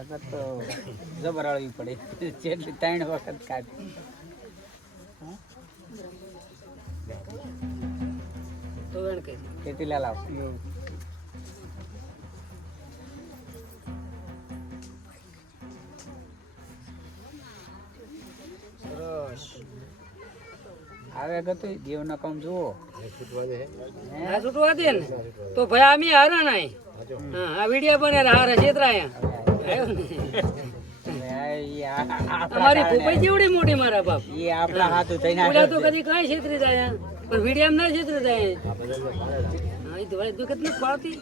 સખત તો જબરાળવી પડે. જેટલી ત્રણ વખત કાઢી તો વેણ કરી ખેતી સરસ. આવે ગતું દેવનો કામ જુઓ. આ છૂટવા દે. ને? તો ભાઈ આમી હારા નહીં. હા આ વીડિયો બને હારે છેતરા છેતરાયા. આવ્યો ને હવે આ ઈ આ- આપણા તમારી ભૂપાઈ જેવડી મોટી મારા બાપ. એ આપણા હાથું થઈને ઓલા તો કદી કઈ છેતરી જાય. પણ વીડિયો ના છેતરી જાય. હા એ દવાઈ દુખત નથી પાડતી.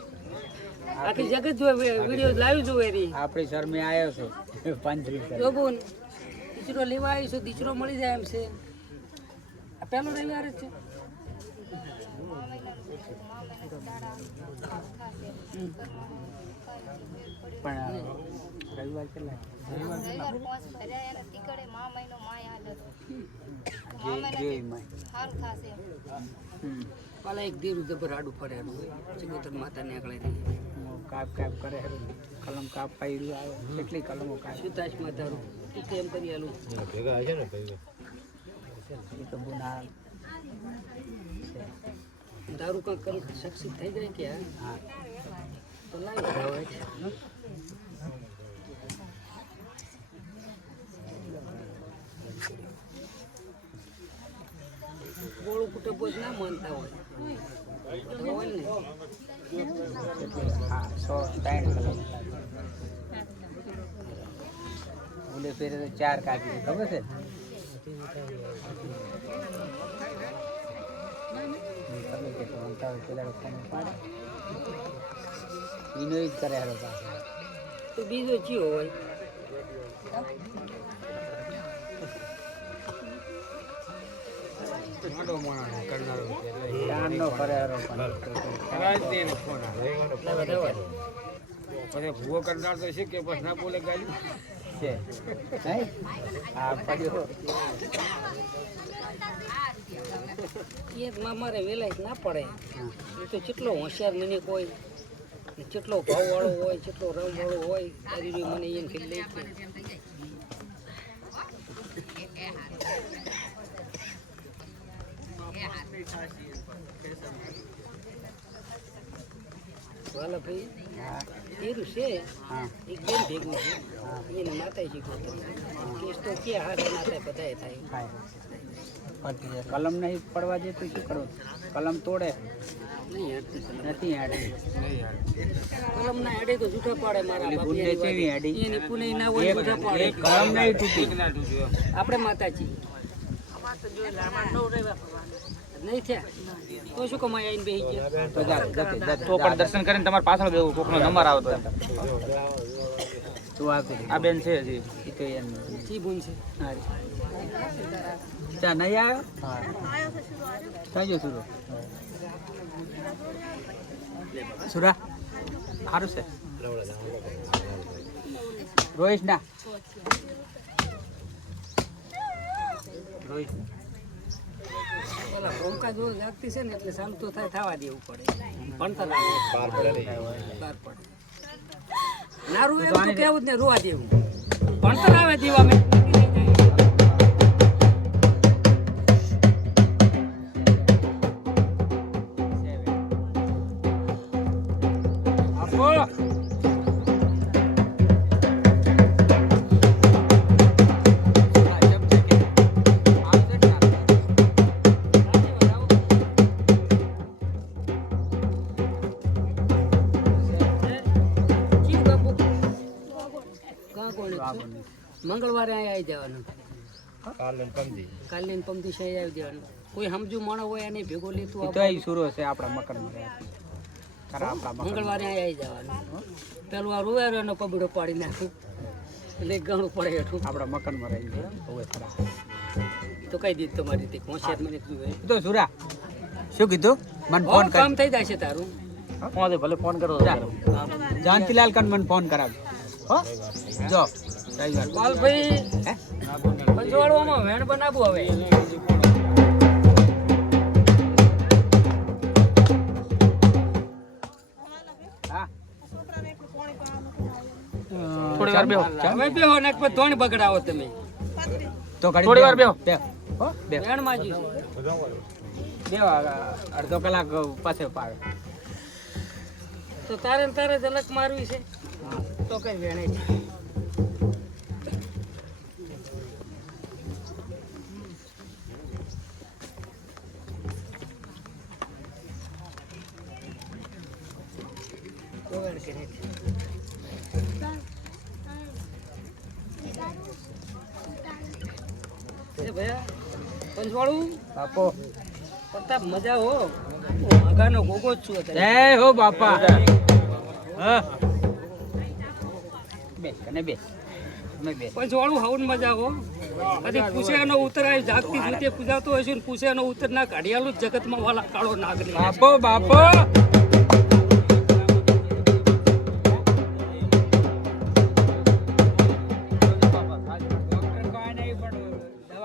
આખી જગત જો વીડિયો લાવી જોવે રી આપણી શરમે આવ્યો છે. પાંત્રીસ જોગુન દીચરો લેવા આવ્યો છું દીચરો મળી જાય એમ છે. આ પહેલો રવિવાર જ છે. પણ રવિવાર કેટલા? રવિવાર પાંચ ભર્યા એને ટીકડે મા મહિનો માય હાલ જે. જે એમાં. સારું થશે. પાલા એક દીરું જબર આડું પડે ચિકોતર માતા નીકળે કાપ કાપ કરે છે. કલમ કાપ પાઈ આવે. કેટલી કલમો કાપ? સુતાશ માતાનું ઈ કેમ કરી આલું? એ તો ગુના દારૂ કંઈક કરી સક્ષિત થઈ જાય કે? હા તો લાવી દેવાય. ગોળું કુટુંબો જ ના માનતા હોય. હોય ચાર કાપી ખબર છે? તમે કે તો અંતા હોય પેલા ફોન પાડે ઈ જ કરે હારો પાછો તો બીજો ચિયો હોય કાનનો કરે હારો પણ લાવા દેવાય. છે હે? હા પડ્યો એ મારે વેલાય ના પડે. એ તો કેટલો હોશિયાર મને કોઈ કેટલો ભાવ વાળો હોય કેટલો રમ વાળો હોય તારી મને એમ કે લે વાલા ભાઈ એરું છે? એ બેન ભેગું છે. એને માતાએ શીખવું કેસ તો ક્યાં હારે માતા બધાએ થાય. કલમ નહીં પડવા દે તો શું કરો કલમ તોડે. નથી હાડી કલમ ના હેડે તો જૂઠા પાડે મારા એની કેવી. હેડી? એની પુને ના હોય જૂઠા પાડે કલમ નહીં તૂટી આપણે માતાજી નહીં થયા તો શું કમાય આવીને બેસી ગયા તો જા, પણ દર્શન કરીને તમારે પાછળ બેવું કોકનો નંબર આવતો. આ બેન છે હજી તો એમ. બૂન છે. ચા નહીં આવ્યો થઈ ગયો સુરો સુરા સારું છે રોહિશ ના રોહિશ ભૂમકા જો છે ને એટલે શાંત થાય થવા દેવું પડે ભણતર બહાર પડે. ના રૂવે એવું કેવું જ ને રોવા દેવું. ભણતર આવે જીવા મેં મંગળવારે અહીંયા આવી જવાનું. કાલે ને પમદી છે આવી જવાનું. કોઈ સમજુ માણસ હોય એને ભેગો લેતું તો અહીં સુરો છે આપણા મકાનમાં. મંગળવારે અહીંયા આવી જવાનું. પેલું આ રૂવેરો કબડો પાડી નાખું. એટલે ઘણું પડે હેઠું. આપણા મકાનમાં રહી ગયા. તો કઈ દીધ તમારી રીતે. હોશિયાર મને કીધું તો સુરા. શું કીધું? મને ફોન કામ થઈ જાય છે તારું. ફોન ભલે ફોન કરો જાનકીલાલ જાનતીલાલ કન મને ફોન કરાવ હો? જો. રવિવાર પાલ ભાઈ હે પંચવાડવામાં વેણ બનાવવું હવે. થોડી વાર બેહો. હવે બેહો ને પછી ધોણ બગડાવો તમે. તો થોડી વાર બેહો. બેહો. હો બેહો. બેહો અડધો કલાક પાસે પાડે. તો તારે ને તારે ઝલક મારવી છે. તો કઈ વેણે છે વગાડ કરે છે. પંચવાળું? બાપો. પ્રતાપ મજા હો. આગાનો ગોગો જ છું જય હો બાપા. હા. બે કને બે તમે બે હાઉન મજા હો. કદી પૂછ્યાનો ઉત્તર આવી જાગતી રીતે પૂજાતો હશે ને પૂછ્યાનો ઉત્તર ના કાઢિયાલું જગતમાં વાલા કાળો નાગરી બાપો બાપો.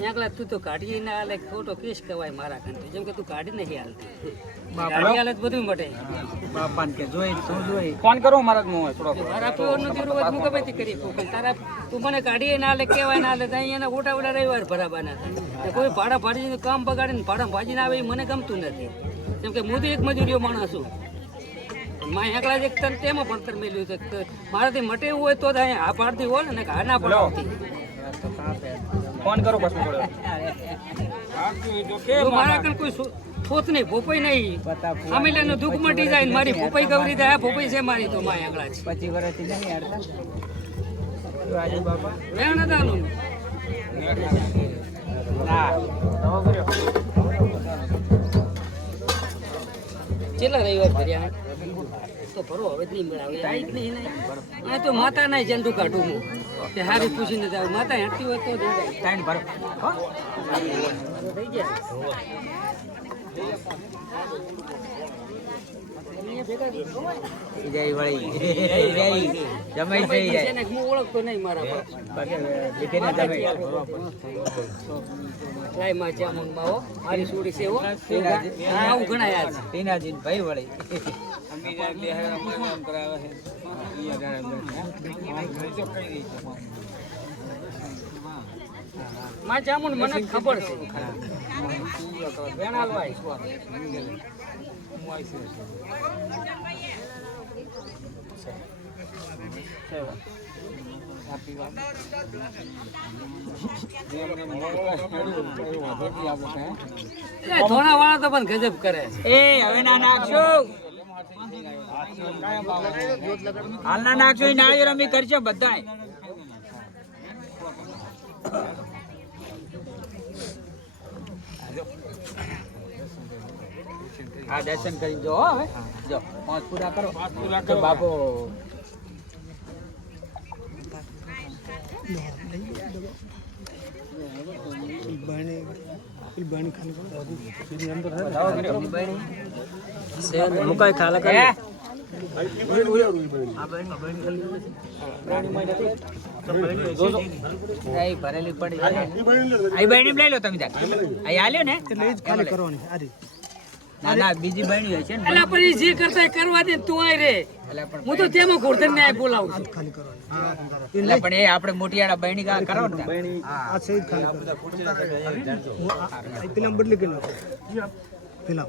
એકલા તું તો કાઢી ના હાલે ખોટો કેસ કહેવાય મારા કંઠે જેમ કે તું કાઢી નહીં હાલતી. કાઢી હાલે તો બધું મટે. બાપા કે જોઈ શું જોઈ. ફોન કરો મારા હું થોડો મારા પીવરનો દીરો હોય તો હું ગમે તે કરી શકું તારા તું મને કાઢીએ ના લે કહેવાય ના લે તો અહીંયા ઓટા ઓટા રવિવાર થાય કોઈ ભાડા ભાડીને કામ બગાડીને ભાડા ભાજીને આવે એ મને ગમતું નથી. કેમ કે હું તો એક મજૂરીઓ માણસ છું. માં એકલા જ એક તન તેમાં ભણતર મેલ્યું છે. મારાથી મટે એવું હોય તો જ અહીંયા હા પાડતી હોય ને હા ના પડાવતી ફોન કરો પછી થોડો મારા કણ કોઈ સોચ નહીં ભોપાઈ નહીં. આમેલાનું દુઃખ મટી જાય ને મારી ભોપાઈ ગવરી થાય ભોપાઈ છે મારી તો માય આગળ જ. પચીસ વર્ષથી નહીં હાડતા બાપા? વેણ હતા કેટલા રવિવાર ભર્યા તો ભરો હવે જ નહીં મળે. તો માતા નહીં જંતુ કાઢું હું કે હારી પૂછીને જાવ. માતા હેઠતી હોય તો ટાઈમ ભરો. થઈ ગયા ભાઈ વળી. માં જામુન મને ખબર છે. વેણાલો આવીશ ધોણા વાળા તો પણ ગજબ કરે એ હવે ના નાખશો. હાલ ના નાખશો રમી નાળિયેર અમે કરશો બધાય. આ દર્શન કરી જો હો હવે. જો પાંચ પૂરા કરો. તો બાપો. મુકાય ખાલા હે? એ ભરેલી પડી છે. આ બહેણી લઈ લો તમે તાર. આ આલ્યો ને ના ના બીજી બહેણી હશે ને અલા પણ જે કરતા કરવા દે તું આય રે હું તો તેમાં ઘોડતર ને આય બોલાવું છું એટલે પણ એ આપણે મોટિયાળા બહેણી ગા કરો ને તાર. આ સહિત ખાલી કરો પેલા બદલી કરી નાખો પેલા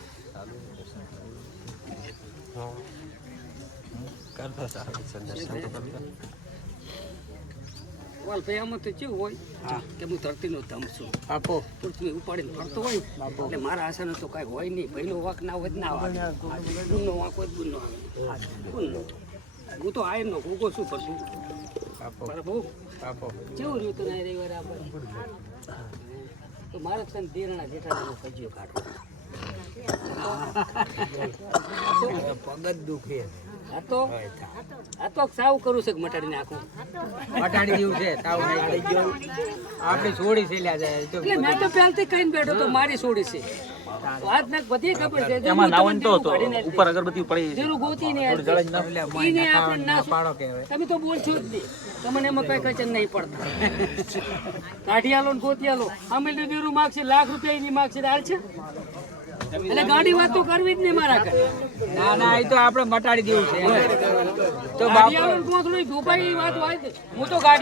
વાલ આમાં તો કેવું હોય કે હું ધરતીનો ધમ છું. આપો પૃથ્વી ઉપાડીને ફરતો હોય એટલે મારા આશાનો તો કાંઈ હોય નહીં. ભાઈનો વાક ના હોય ના આવે ગુણનો વાક હોય ગુણનો આવે. ગુણનો હું તો આયરનો ગોગો શું કરશું પ્રભુ કેવું રહ્યું તું ના રવિવારે આપણે? તો મારે તને દેરણા જેઠાનો કજિયો કાઢો પગત દુખે ને ને ના તમે તો બોલશો જ નહીં તમને એમાં કઈ કચન નહીં પડતા કાઢી આલો ને ગોતી આલો અમે તો દેરું માગશે લાખ રૂપિયા એની માગશે હાલ છે એટલે ગાડી વાત તો કરવી જ નહીં મારા ના ના એ તો આપણે મટાડી દેવું છે. તો આલો ને ધોપાઈ વાત હોય હું તો ગાડી